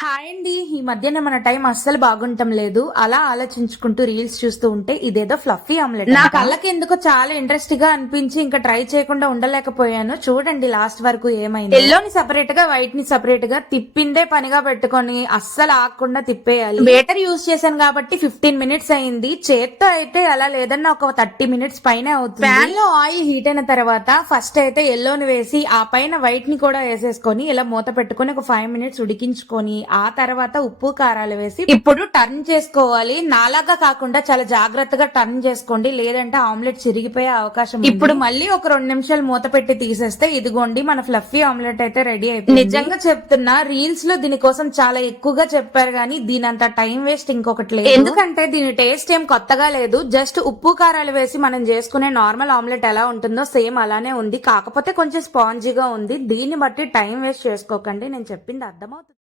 Hi అండి. ఈ మధ్యన మన టైం అస్సలు బాగుంటం లేదు. అలా ఆలోచించుకుంటూ రీల్స్ చూస్తూ ఉంటే ఇదేదో ఫ్లఫీ ఆమ్లెట్ నా కళ్ళకి ఎందుకో చాలా ఇంట్రెస్ట్గా అనిపించి ఇంకా ట్రై చేయకుండా ఉండలేకపోయాను. చూడండి లాస్ట్ వరకు ఏమైంది. ఎల్లోని సపరేట్గా వైట్ని సపరేట్గా తిప్పిందే పనిగా పెట్టుకొని అస్సలు ఆగకుండా తిప్పేయాలి. బేటర్ యూస్ చేశాను కాబట్టి ఫిఫ్టీన్ మినిట్స్ అయింది. చేత్తో అయితే అలా లేదన్నా ఒక థర్టీ మినిట్స్ పైన అవుతుంది. ప్యాన్లో ఆయిల్ హీట్ అయిన తర్వాత ఫస్ట్ అయితే ఎల్లోని వేసి ఆ పైన వైట్ని కూడా వేసేసుకొని ఇలా మూత పెట్టుకొని ఒక ఫైవ్ మినిట్స్ ఉడికించుకొని ఆ తర్వాత ఉప్పు కారాలు వేసి ఇప్పుడు టర్న్ చేసుకోవాలి. నాలాగా కాకుండా చాలా జాగ్రత్తగా టర్న్ చేసుకోండి. లేదంటే ఆమ్లెట్ చిరిగిపోయే అవకాశం. ఇప్పుడు మళ్ళీ ఒక రెండు నిమిషాలు మూత పెట్టి తీసేస్తే ఇదిగోండి మన ఫ్లఫీ ఆమ్లెట్ అయితే రెడీ అయిపోయింది. నిజంగా చెప్తున్నా రీల్స్లో దీనికోసం చాలా ఎక్కువగా చెప్పారు కానీ దీని అంత టైం వేస్ట్ ఇంకొకటి లేదు. ఎందుకంటే దీని టేస్ట్ ఏం కొత్తగా లేదు. జస్ట్ ఉప్పు కారాలు వేసి మనం చేసుకునే నార్మల్ ఆమ్లెట్ ఎలా ఉంటుందో సేమ్ అలానే ఉంది. కాకపోతే కొంచెం స్పాంజీగా ఉంది. దీన్ని బట్టి టైం వేస్ట్ చేసుకోకండి. నేను చెప్పింది అర్థమవుతుంది.